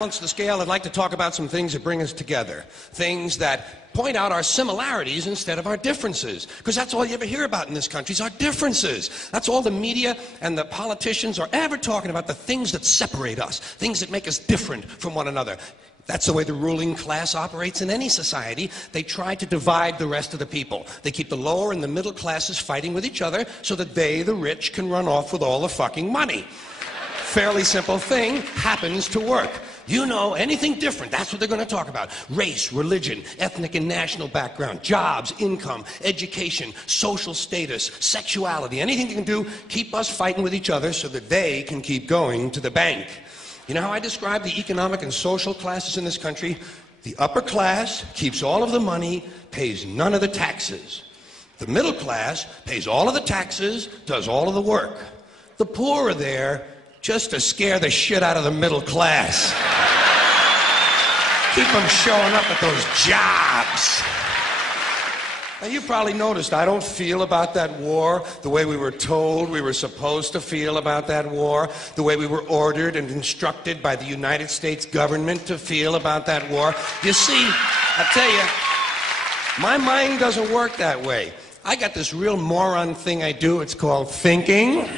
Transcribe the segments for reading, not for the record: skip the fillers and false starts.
Balance the scale, I'd like to talk about some things that bring us together. Things that point out our similarities instead of our differences. Because that's all you ever hear about in this country is our differences. That's all the media and the politicians are ever talking about, the things that separate us, things that make us different from one another. That's the way the ruling class operates in any society. They try to divide the rest of the people. They keep the lower and the middle classes fighting with each other so that they, the rich, can run off with all the fucking money. Fairly simple thing, happens to work. You know, anything different, that's what they're going to talk about. Race, religion, ethnic and national background, jobs, income, education, social status, sexuality, anything you can do, keep us fighting with each other so that they can keep going to the bank. You know how I describe the economic and social classes in this country? The upper class keeps all of the money, pays none of the taxes. The middle class pays all of the taxes, does all of the work. The poor are there just to scare the shit out of the middle class. Keep them showing up at those jobs. Now, you probably noticed I don't feel about that war the way we were told we were supposed to feel about that war, the way we were ordered and instructed by the United States government to feel about that war. You see, I tell you, my mind doesn't work that way. I got this real moron thing I do. It's called thinking.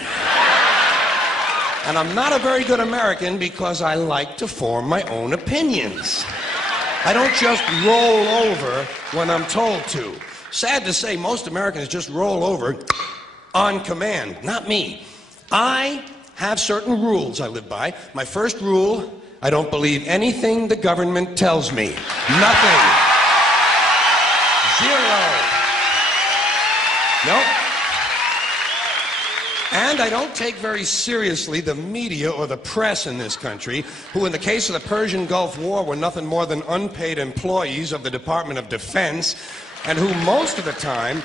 And I'm not a very good American because I like to form my own opinions. I don't just roll over when I'm told to. Sad to say, most Americans just roll over on command. Not me. I have certain rules I live by. My first rule, I don't believe anything the government tells me. Nothing. Zero. Nope. And I don't take very seriously the media or the press in this country, who in the case of the Persian Gulf War were nothing more than unpaid employees of the Department of Defense, and who most of the time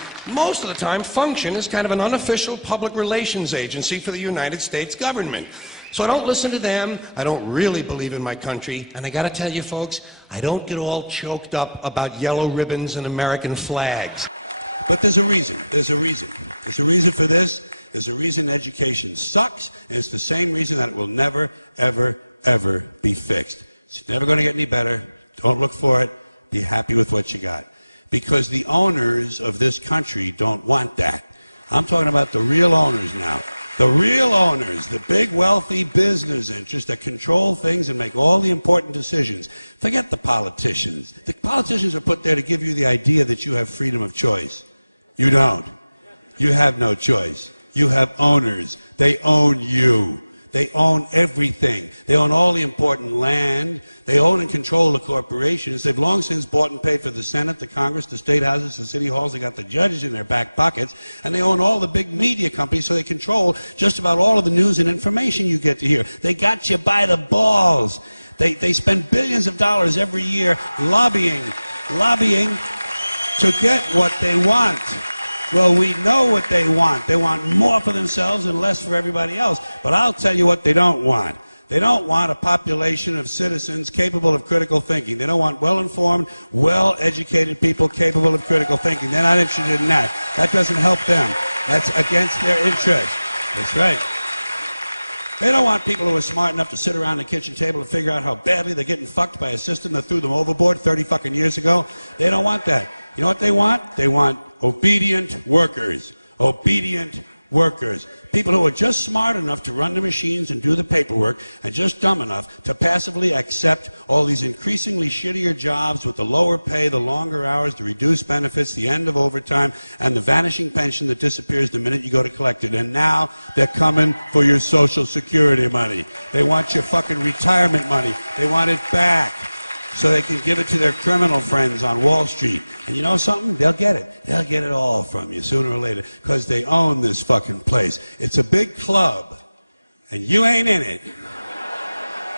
function as kind of an unofficial public relations agency for the United States government. So I don't listen to them, I don't really believe in my country, and I gotta tell you folks, I don't get all choked up about yellow ribbons and American flags. But there's a reason, there's a reason. There's a reason for this. There's a reason education sucks, and it's the same reason that it will never, ever, ever be fixed. It's never going to get any better. Don't look for it. Be happy with what you got. Because the owners of this country don't want that. I'm talking about the real owners now. The real owners, the big wealthy business interests that control things and make all the important decisions. Forget the politicians. The politicians are put there to give you the idea that you have freedom of choice. You don't. You have no choice. You have owners. They own you. They own everything. They own all the important land. They own and control the corporations. They've long since bought and paid for the Senate, the Congress, the state houses, the city halls. They got the judges in their back pockets. And they own all the big media companies, so they control just about all of the news and information you get to hear. They got you by the balls. They spend billions of dollars every year lobbying to get what they want. Well, we know what they want. They want more for themselves and less for everybody else. But I'll tell you what they don't want. They don't want a population of citizens capable of critical thinking. They don't want well-informed, well-educated people capable of critical thinking. They're not interested in that. That doesn't help them. That's against their interest. That's right. They don't want people who are smart enough to sit around the kitchen table and figure out how badly they're getting fucked by a system that threw them overboard 30 fucking years ago. They don't want that. You know what they want? They want obedient workers. Obedient workers. People who are just smart enough to run the machines and do the paperwork, and just dumb enough to passively accept all these increasingly shittier jobs with the lower pay, the longer hours, the reduced benefits, the end of overtime, and the vanishing pension that disappears the minute you go to collect it. And now they're coming for your Social Security money. They want your fucking retirement money. They want it back so they can give it to their criminal friends on Wall Street. And you know something? They'll get it. They'll get it all from you sooner or later, because they own this fucking place. It's a big club, and you ain't in it.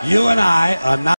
You and I are not